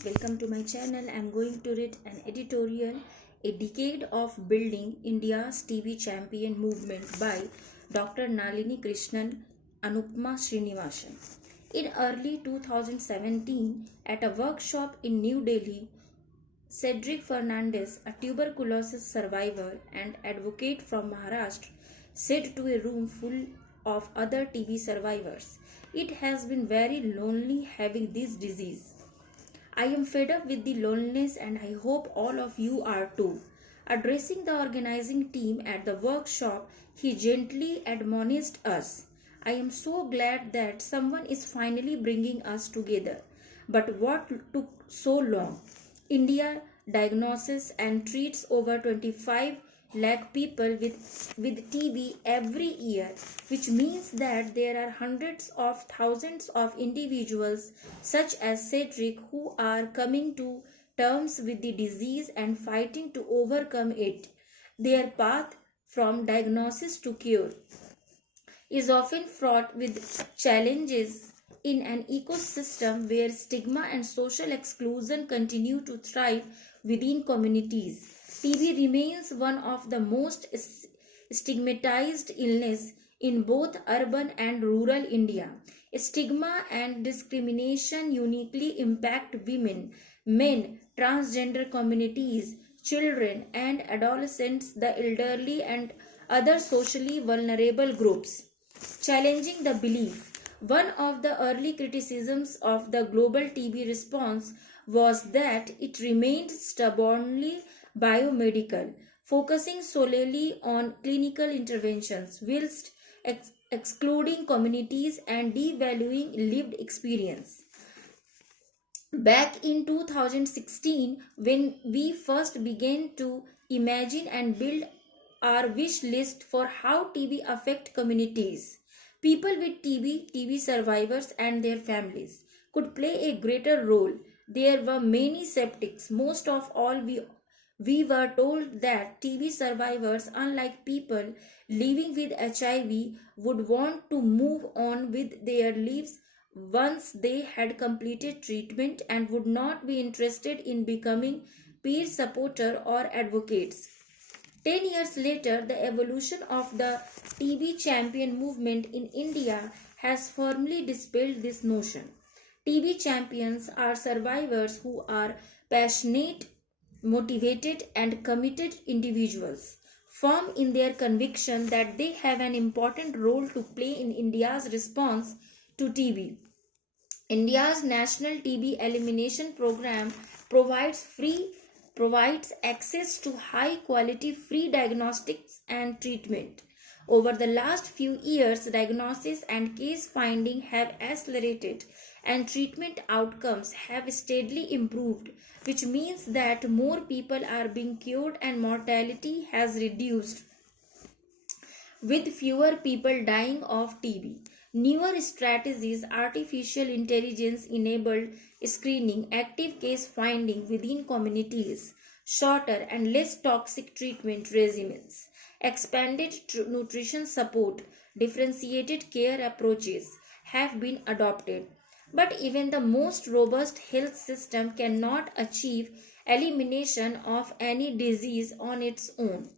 friends, welcome to my channel. I am going to read an editorial, A Decade of Building India's TV Champion Movement by Dr. Nalini Krishnan Anupma Srinivasan. In early 2017, at a workshop in New Delhi, Cedric Fernandez, a tuberculosis survivor and advocate from Maharashtra, said to a room full of other TB survivors, "It has been very lonely having this disease. I am fed up with the loneliness and I hope all of you are too." Addressing the organizing team at the workshop, he gently admonished us, "I am so glad that someone is finally bringing us together. But what took so long? India diagnoses and treats over 25 lakh people with TB every year, which means that there are hundreds of thousands of individuals such as Cedric who are coming to terms with the disease and fighting to overcome it. Their path from diagnosis to cure is often fraught with challenges in an ecosystem where stigma and social exclusion continue to thrive within communities. TB remains one of the most stigmatized illness in both urban and rural India. Stigma and discrimination uniquely impact women, men, transgender communities, children and adolescents, the elderly and other socially vulnerable groups. Challenging the belief. One of the early criticisms of the global TB response was that it remained stubbornly biomedical, focusing solely on clinical interventions, whilst excluding communities and devaluing lived experience. Back in 2016, when we first began to imagine and build our wish list for how TB affect communities, people with TB survivors and their families could play a greater role. There were many skeptics. Most of all, we were told that TB survivors, unlike people living with HIV, would want to move on with their lives once they had completed treatment and would not be interested in becoming peer supporter or advocates. 10 years later, the evolution of the TB champion movement in India has firmly dispelled this notion. TB champions are survivors who are passionate, motivated and committed individuals, firm in their conviction that they have an important role to play in India's response to TB. India's National TB Elimination Program provides access to high quality free diagnostics and treatment. Over the last few years, diagnosis and case finding have accelerated and treatment outcomes have steadily improved, which means that more people are being cured and mortality has reduced, with fewer people dying of TB. Newer strategies, artificial intelligence enabled screening, active case finding within communities, shorter and less toxic treatment regimens, expanded nutrition support, differentiated care approaches have been adopted. But even the most robust health system cannot achieve elimination of any disease on its own.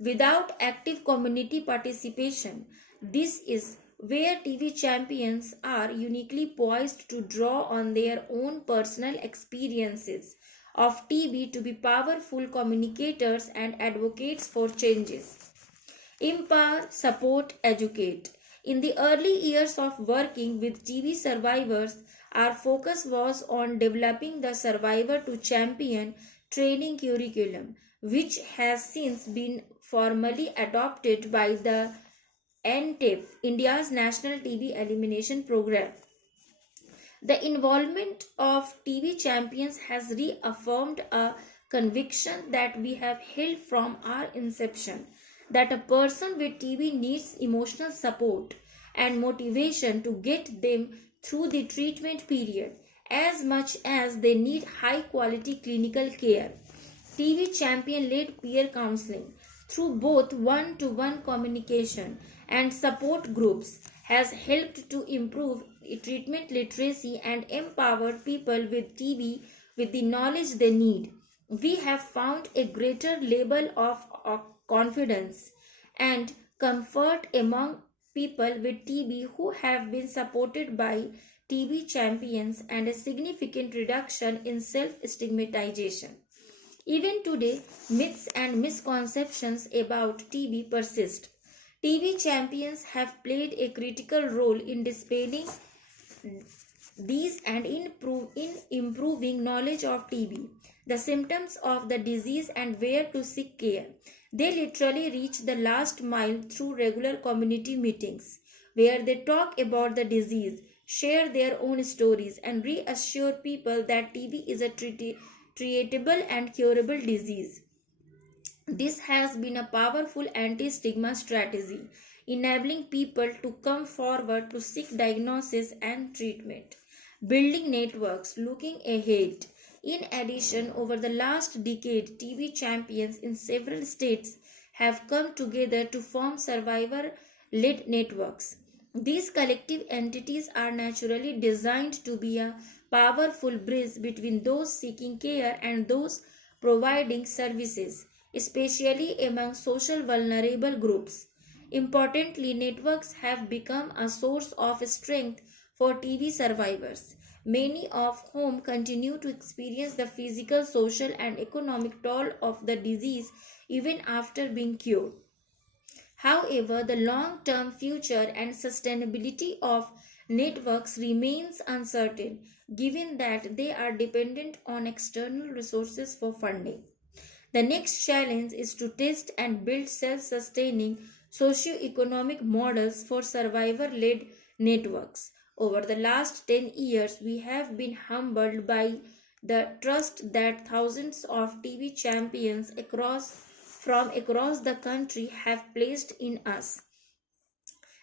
Without active community participation, this is where TB champions are uniquely poised to draw on their own personal experiences of TB to be powerful communicators and advocates for changes. Empower, support, educate. In the early years of working with TB survivors, our focus was on developing the survivor to champion training curriculum, which has since been formally adopted by the NTEP, India's National TB Elimination Program. The involvement of TB champions has reaffirmed a conviction that we have held from our inception, that a person with TB needs emotional support and motivation to get them through the treatment period as much as they need high quality clinical care. TB champion led peer counseling through both one-to-one communication and support groups has helped to improve treatment literacy, and empowered people with TB with the knowledge they need. We have found a greater level of confidence and comfort among people with TB who have been supported by TB champions and a significant reduction in self-stigmatization. Even today, myths and misconceptions about TB persist. TB champions have played a critical role in dispelling these and in improving knowledge of TB, the symptoms of the disease, and where to seek care. They literally reach the last mile through regular community meetings, where they talk about the disease, share their own stories, and reassure people that TB is a treatable and curable disease. This has been a powerful anti-stigma strategy, enabling people to come forward to seek diagnosis and treatment. Building networks. Looking ahead. In addition, over the last decade, TB champions in several states have come together to form survivor-led networks. These collective entities are naturally designed to be a powerful bridge between those seeking care and those providing services, especially among social vulnerable groups. Importantly, networks have become a source of strength for TB survivors, many of whom continue to experience the physical, social, and economic toll of the disease even after being cured. However, the long-term future and sustainability of networks remains uncertain, given that they are dependent on external resources for funding. The next challenge is to test and build self-sustaining socio-economic models for survivor-led networks. Over the last 10 years, we have been humbled by the trust that thousands of TB champions from across the country have placed in us.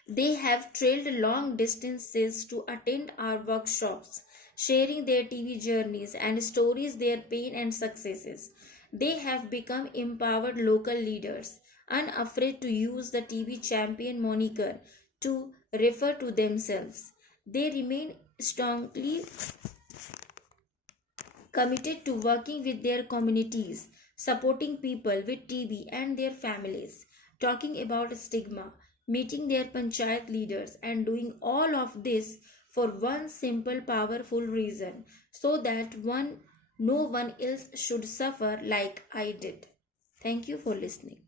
They have trailed long distances to attend our workshops, sharing their TB journeys and stories, their pain and successes. They have become empowered local leaders, unafraid to use the TB champion moniker to refer to themselves. They remain strongly committed to working with their communities, supporting people with TB and their families, talking about stigma, meeting their panchayat leaders, and doing all of this for one simple powerful reason, so that no one else should suffer like I did. Thank you for listening.